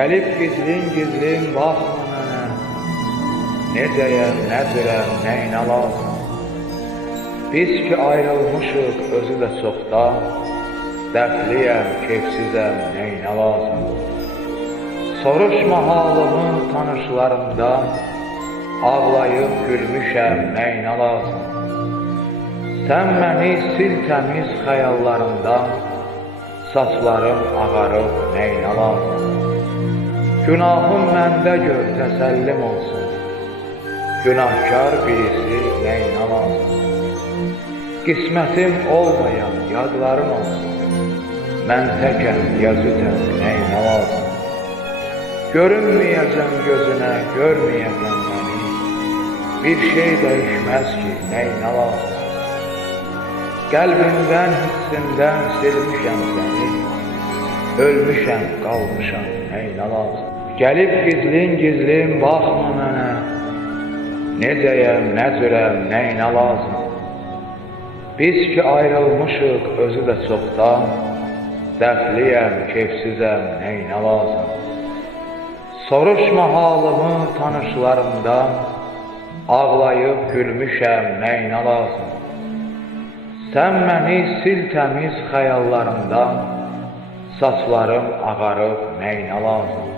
Gəlib gizlin baxma mənə, necəyəm, nədirəm, nəyinə lazım. Biz ki ayrılmışıq özü də çoxdan, dərdliyəm, keyfsizəm, nəyinə lazım. Soruşma halımı tanışlarımdan, ağlayıb gülmüşəm, nəyinə lazım. Sən məni sil təmiz xəyallarımdan, saçlarım ağarıb, nəyinə lazım. Günahım məndə gör, təsəllim olsun, günahkar birisi nəyinə lazım. Qismətim olmayan yadlarım olsun, mən təkəm, yazıtəm, nəyinə lazım. Görünməyəcəm gözünə, görməyəcəm məni, bir şey dəyişməz ki, nəyinə lazım. Qəlbimdən, hissimdən silmişəm səni, ölmüşəm, qalmışam, nəyinə lazım. Gəlib gizlin baxma mənə, necəyəm, nədirəm, nəyinə lazım. Biz ki ayrılmışıq özü də çoxdan, dərdliyəm, keyfsizəm, nəyinə lazım. Soruşma halımı tanışlarımdan, ağlayıb gülmüşəm, nəyinə lazım. Sən məni sil təmiz xəyallarımdan, saçlarım ağarıb, nəyinə lazım.